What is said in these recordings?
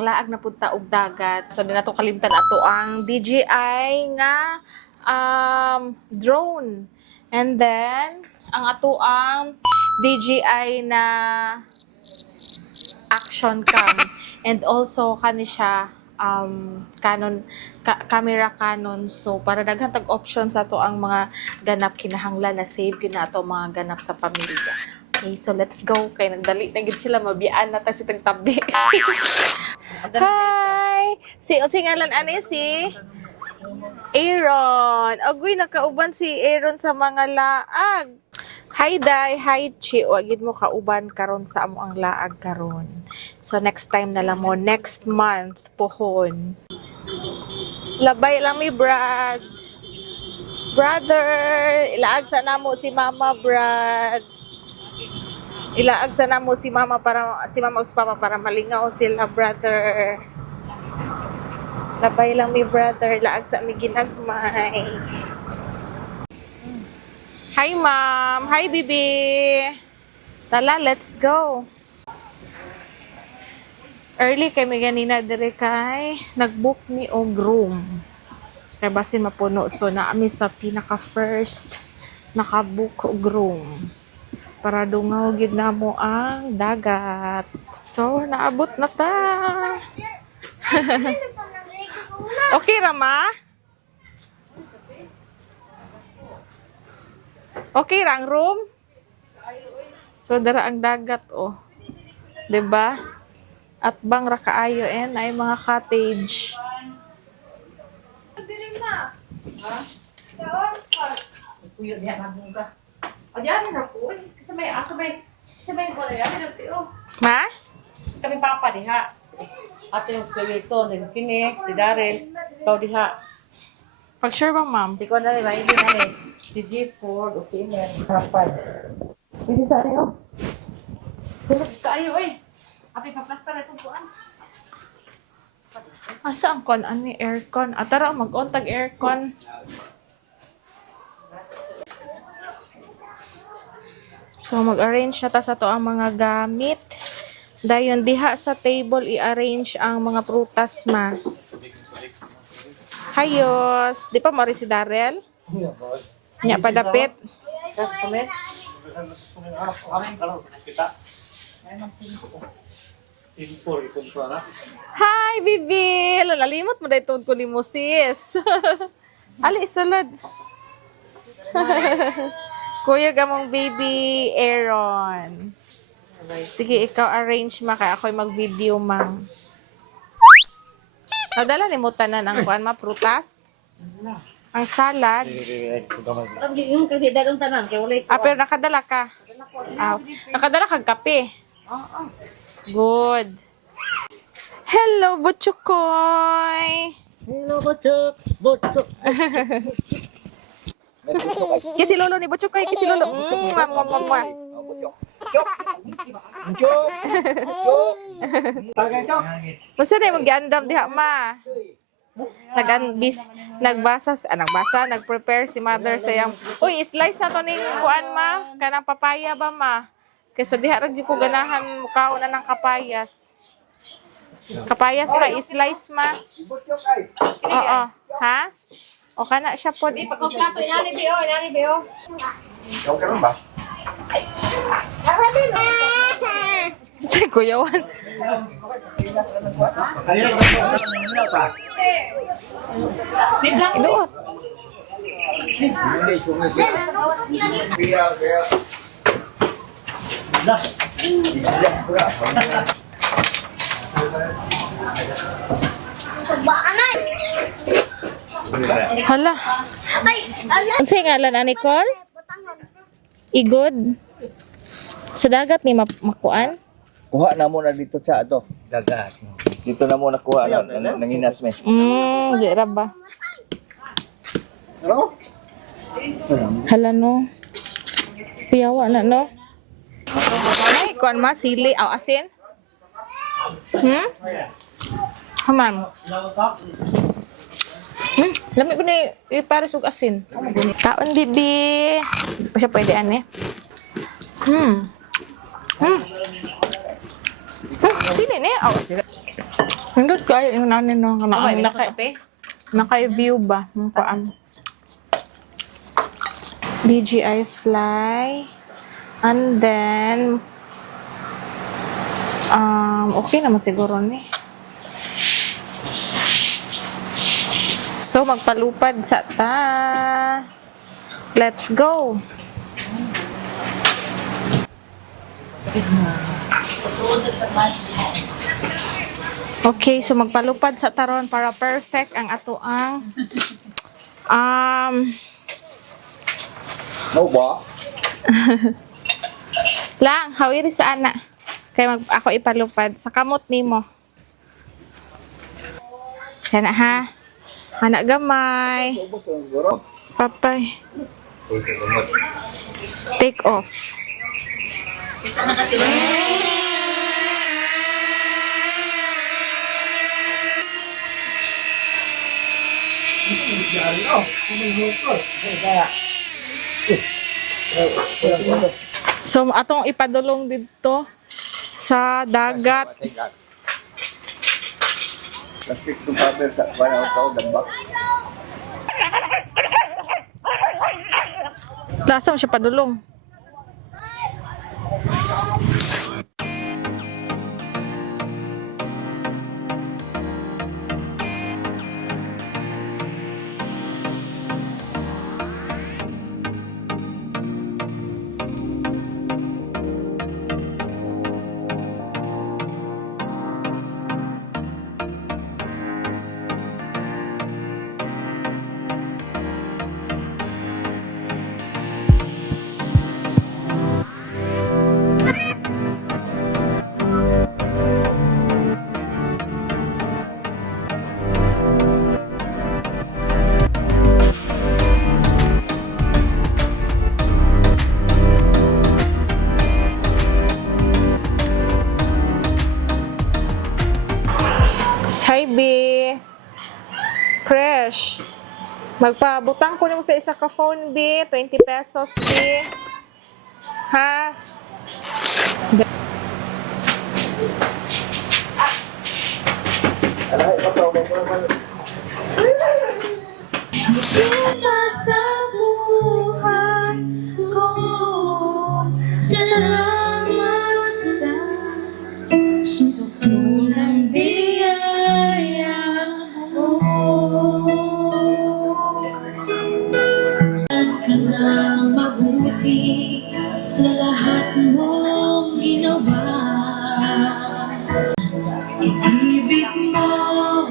ang laag na punta og dagat. So di nato kalimtan ato ang DJI nga drone. And then ang ato ang DJI na action cam. And also kani siya Canon camera Canon. So para daghan tag option sa ato ang mga ganap kinahanglan na save gyud na ato mga ganap sa pamilya. Okay, so let's go. Kay nagdali na gid sila, mabiyaan na ta si tabi. Hi! Si ngalan ani si Aaron. Agoy nakauban si Aaron sa mga laag. Hi Day, hi Chi. Wagid mo kauban karon sa amo ang laag karon. So next time na lang mo, next month pohon. Labay lang mi Brad. Brother, ilaag sa namo si Mama Brad. Ilaag sa namo si Mama ug si Papa para malingaw sila brother. Labay lang mi brother, laag sa mi ginagmay. Hi ma'am, hi bibi. Tala, let's go. Early kay mi ganina dire kay nagbook mi og room. Kay basin mapuno so naami sa pinaka first nakabook og room. Para dungaw gid namo ang dagat. So naabot na ta. Okay ra ma? Okay ra ang room? So dara ang dagat oh. 'Di ba? At bang ra kaayo ay mga cottage. Diri ma. Ha? Daon ka. Kuya diha nabungka. Diyan na po. Sabay ko na yan. Ma? Kami papa diha. Ate yung Wilson, yung Kine, si Daryl, ikaw diha. Pag sure bang ma'am? Si ko na rin, hindi na rin. Si G4, okay na. Kapal. Hindi sa rin, oh. Tulog kayo, eh. Ate, paplasta na itong buwan. Asa ang kon ani aircon? Atara mag-on tag aircon. So, mag-arrange na ta sa to ang mga gamit. Dayon, diha sa table, i-arrange ang mga prutas, ma. Hayos! Di pa mo rin si Darrell? Nya pa dapit. Hi, Bibi! Nalimot mo dahil tuod ko ni mo, sis. Ali, sulod. Kuya gamong baby Aaron. Sige, ikaw arrange ma kay ako'y mag-video mang. Nadala ni mo tanan ang kuan ma prutas. Ang salad. Yung kagidalong tanan, kaya wala ito. Pero nakadala ka. Nakadala kag kape. Good. Hello, Butchukoy. Hello, Butchok. Butchok. Kisi lolo ni Butchukoy, kisi lolo. Masa na yung mag-andam diha, ma? Nag-prepare si mother sa yang. Uy, slice na to ning kuan, ma? Kanang papaya ba, ma? Kaysa diha rin ko ganahan mukhaon na ng kapayas. Kapayas ma, slice ma. Oo. Ha? O kana siya po. Pagkaplato, inani Beo. Ikaw karon ba? Si Kuyawan. Iduot. Hala. Unsay ngalan ani Nicole? Igod. Sa dagat ni makuan? Kuha na mo na dito sa ato. Dagat. Dito na mo nakuha nang hinas me. Di ra ba? Hello? Hala no. Piyawa na no. Ay, kuan ma sili aw asin? Haman. Lami ba ni ipares og asin? Kaon bibi. Pa siya pwede ani. Sili ni aw sili. Hindot kayo yung nanin no. Kamay, Ang kape? naka-view ba? Yung paan. DJI Fly. And then, okay naman siguro ni. So, magpalupad sa ta. Let's go. Okay, so magpalupad sa taron para perfect ang ato ang No ba? lang, hawiri sa ana. Kaya ako ipalupad sa kamot nimo. Sana ha. Anak gamay. Ubos ang siguro. Papay. Take off. Ito na kasi. So, atong ipadulong dito sa dagat. Plastic to paper sa parang tao dambak. Lasa mo siya padulong. Hi, B. Fresh. Magpabutang ko nimo sa isa ka phone, B. 20 pesos, B. Ha? Sa buhay ko, salamat sa susunang biyaya mo. At ka ng mabuti sa lahat mong ginawa. Ibig mo ko.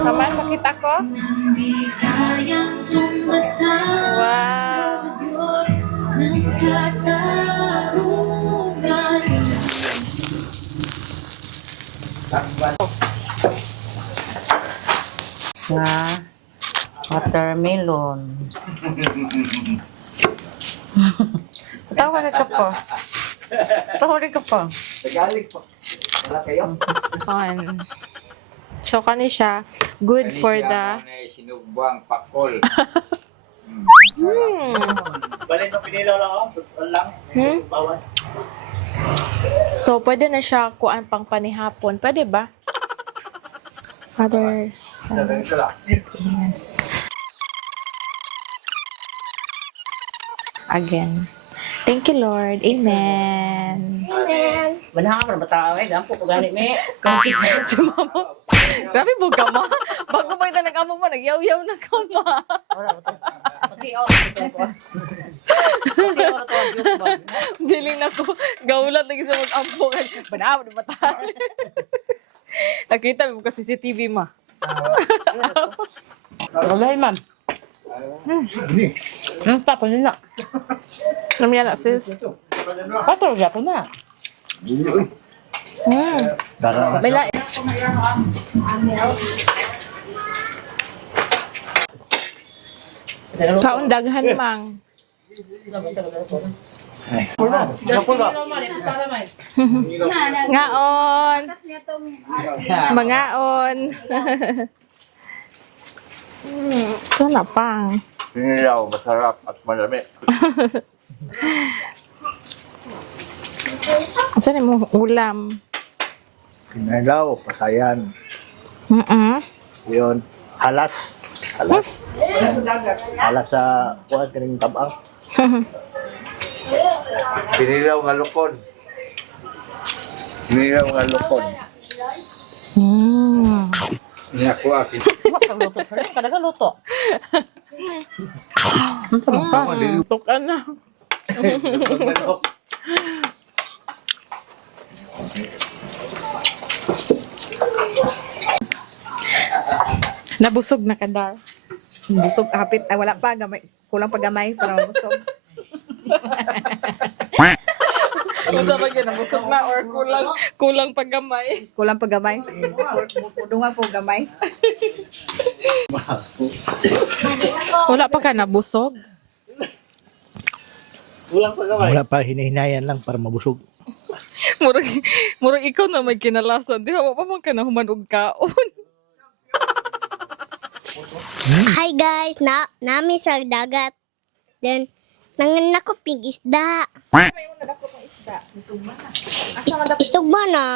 Kaman, makita ko? Hindi kayang tumasan. Wow. Diyos ng katarungan. Nga. Watermelon. Tawa ka po. Tawa ka po. Nagalig po. Wala kayo. On. So, kani siya, good for the... Sinubang pakol. Balik mo pinilaw lang ako. Lang. Bawal. So, pwede na siya kuan pang panihapon. Pwede ba? Father, Ito lang. again. Thank you, Lord. Amen. Manhaka pa na bataw eh. Dampo ko gani me. Si Mama. Grabe mo ka, Ma. Bago mo ito nag-amo mo, nagyaw-yaw na ka, Ma. Wala ba to? Kasi ito ko. Kasi ito ba? Diling na ko. Gaulat lagi sa mag-ampo. Banaw na bata. Nakita mo kasi CCTV, Ma. Wala ma'am. Tapos na. Alam niya na, sis. Patro po na. May lain. Kaundaghan, Mang. Ngaon. Mangaon. Ito na pang. Pinilaw, masarap at malami. Saan mo ulam? Kinalaw, pasayan. Yun, halas. Halas. Halas sa kuwan kining tabang. Pinilaw nga lukon. Pinilaw nga lukon. Niya ko akin. Luto sa rin. Kadaga luto. Tuk ka na. Nabusog na ka, Dar. Busog hapit. Ay, wala pa. Gamay. Kulang pa gamay para mabusog. Ano sa bagay, nabusog na or kulang paggamay? Kulang pa gamay. Dunga po gamay. Wala pa ka nabusog? Wala pa, hinihinayan lang para mabusog. Murag ikaw na may kinalasan. Di ba pa man ka na humanog kaon? Hi guys, nami sa dagat. Then nanganak ko pig isda. Isog ba na?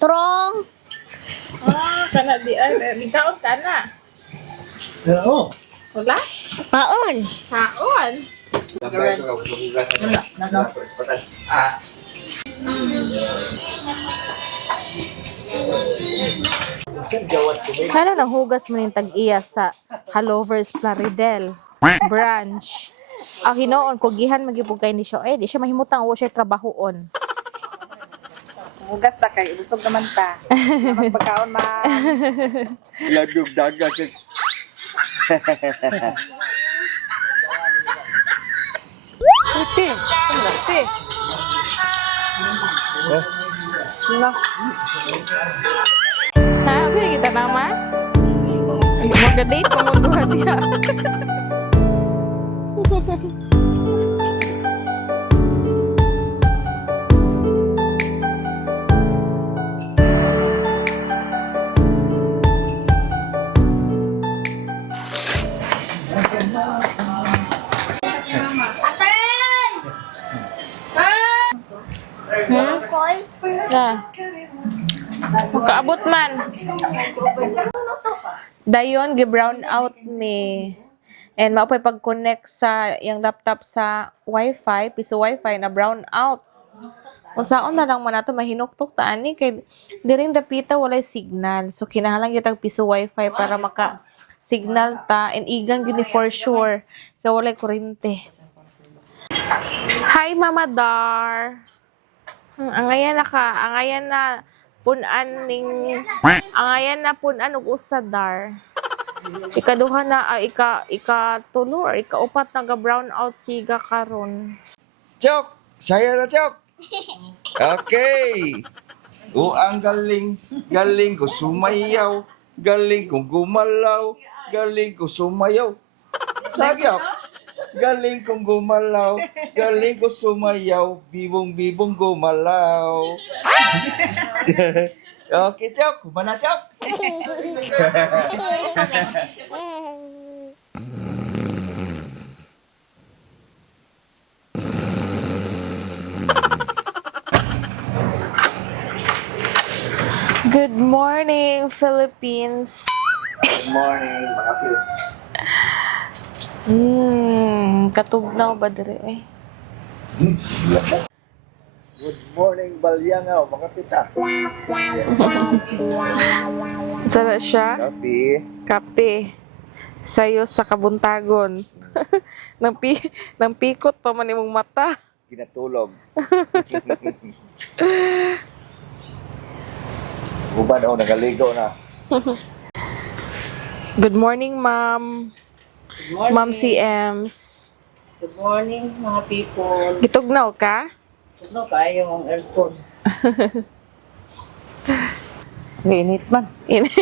Trong. Kana di ay, kaon ka na. Oo. Wala? Paon. Kaon. Kala nang hugas mo yung tag-iya sa Halovers Plaridel branch. Ang hinoon ko gihan magibugay ni siya. Di siya mahimutang wa siya trabahoon. Hugas na kay. Busog naman ta. Magpagkaon ma. Ladug dagat. Ate, ate. No. Ha, ate kita nama. Mag-date pa mo duha diha. Na. Makaabot man. Dayon gi-brown out me. And maupay pag-connect sa yung laptop sa Wi-Fi, piso Wi-Fi na brown out. Kung saan na lang man nato mahinuktok ta ani kay diring dapita walay signal. So kinahanglan gyud tag piso Wi-Fi para maka signal ta and igang gyud ni for sure kay walay kuryente. Hi Mama Dar. Angayan na punan og usa Dar. Ikaduha na ikatulo or ikaupat na brown out siga karon. Chok! Saya na Chok! Okay! Ang galing, galing ko sumayaw, galing ko gumalaw, galing ko sumayaw. Sagyok! Galing kong gumalaw, galing ko sumayaw, bibong-bibong gumalaw. Okay, Chok. Mana, Chok? Good morning, Philippines. Good morning, mga pil. Katugnaw ba dire eh? Good morning, Balyangaw, mga pita. Sana siya? Coffee. Kape. Sayo sa kabuntagon. nang pikot pa man imong mata. Ginatulog. Uban ako, nagaligo na. Good morning, Ma'am. Good morning. Ma'am CMs. Good morning, mga people. Gitugnaw ka? Ano kayo ang aircon? Init man. Init.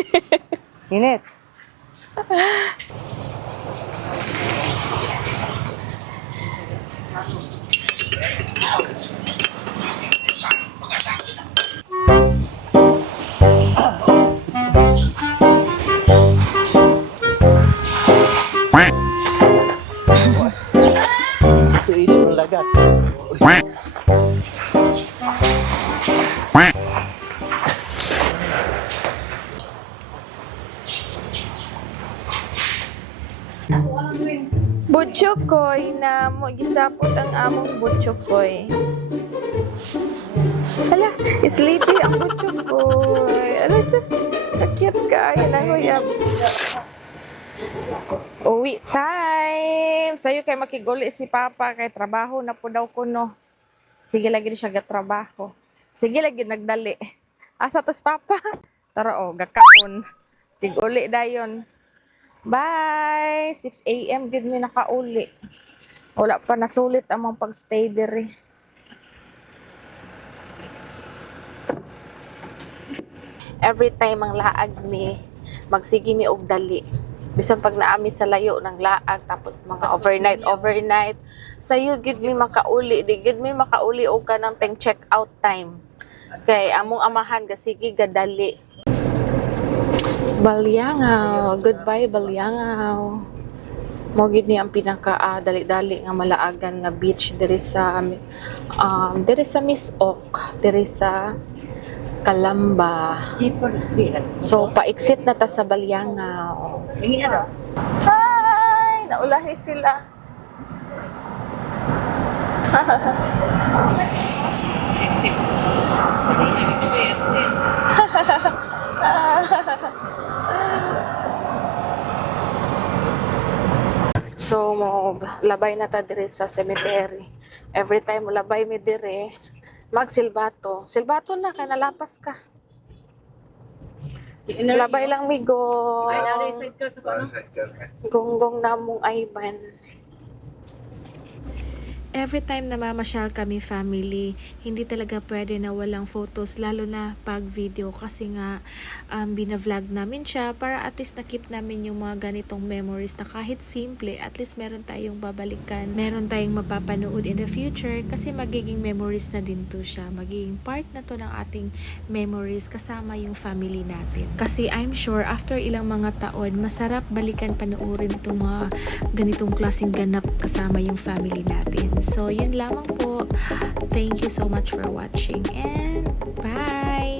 Ito init ng lagat. Butchokoy na mo gisapot ang among butchokoy. Hala, sleepy ang butchokoy. Ala, sus, sakit ka. Ay, nanguyab. Uwi time! Sa'yo kay makiguli si Papa kay trabaho na po daw kuno. Sige lagi siya gatrabaho. Sige lagi nagdali. Asa tos Papa? Tara o, gakaon. Tiguli dayon. Bye! 6 a.m. gid mi nakauli. Wala pa nasulit among pagstay diri. Every time ang laag mi, magsigi mi og dali. Bisan pag naami sa layo ng laag, tapos mga overnight. Sayo gid mi makauli, di gid mi makauli og kanang check out time. Kay among amahan gasigi gadali. Balyangaw, goodbye Balyangaw. Mo gid ni ang pinaka dali-dali nga malaagan nga beach diri sa Miss Ok, diri sa Calamba. So pa-exit na ta sa Balyangaw. Hi! Naulahi sila. So, mo labay na ta diri sa cemetery. Every time mo labay mi diri, magsilbato. Silbato na kay nalapas ka. Labay lang migo. Ay, nari side ka sa ano? Gonggong namong Ivan. Every time na mamasyal kami family, hindi talaga pwede na walang photos, lalo na pag video kasi nga binavlog namin siya para at least nakip namin yung mga ganitong memories na kahit simple, at least meron tayong babalikan, meron tayong mapapanood in the future kasi magiging memories na din to siya, magiging part na to ng ating memories kasama yung family natin. Kasi I'm sure after ilang mga taon, masarap balikan panoorin itong mga ganitong klaseng ganap kasama yung family natin. So, yun lamang po. Thank you so much for watching and bye!